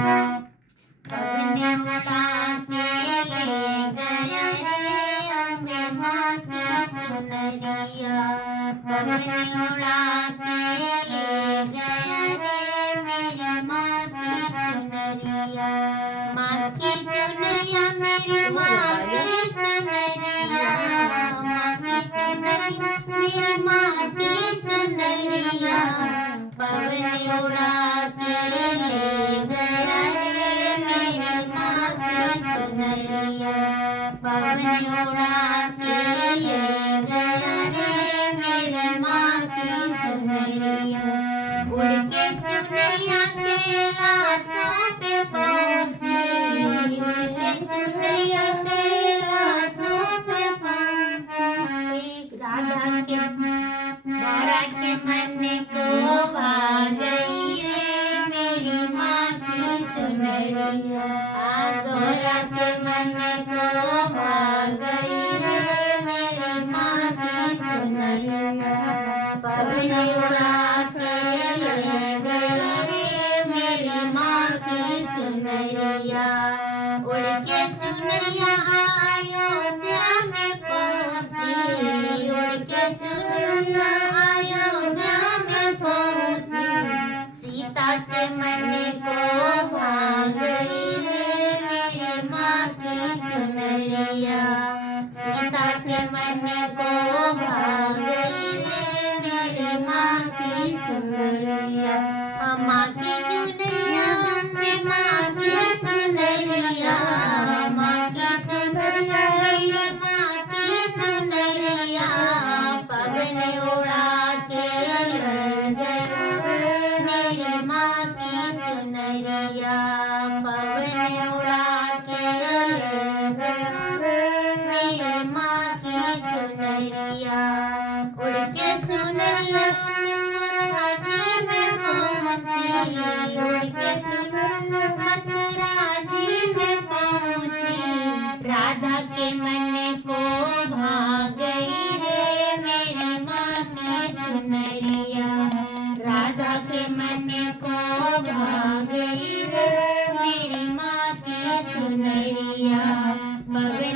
पवन उड़ा के ले गया रे अम्बे माँ की चुनरिया। पवन उड़ा के ले गया रे मेरी माँ की चुनरिया। माँ की चुनरिया मेरी माँ की चुनरिया। माँ की चुनरिया मेरी माँ की चुनरिया। पवन उड़ा के ले गया रे मेरी माँ की चुनरिया। पवन उड़ा के ले गया रे मेरी माँ की चुनरिया। उड़ के चुनरिया कैलाशों पे पहुँची। उड़ के चुनरिया कैलाशों पे पहुँची। राधा के गौरा के मन को भा गई रे मेरी माँ की चुनरिया। गौरा के मन को भा गई रे मेरी माँ की चुनरिया। पवन उड़ा के ले गया रे मेरी माँ की चुनरिया। उड़ के चुनरिया अयोध्या में पहुँची। उड़ के चुनरिया अयोध्या में पहुँची। सीता के मन को भा गई रे मेरी माँ की चुनरिया। सीता के मन को भा गई रे मेरी माँ की चुनरिया। माँ की चुनरिया मेरी माँ की चुनरिया। माँ की चुनरिया मेरी माँ की चुनरिया। पवन उड़ा के ले गया मेरी माँ की चुनरिया। पवन उड़ा के ले गया मेरी माँ की चुनरिया। उड़ के चुनरिया मथुरा जी में पहुँची। उड़ के चुनरिया मथुरा जी में पहुँची। राधा के मन को भा गई रे मेरी माँ की चुनरिया। राधा के मन को भा गई रे मेरी माँ की चुनरिया। पवन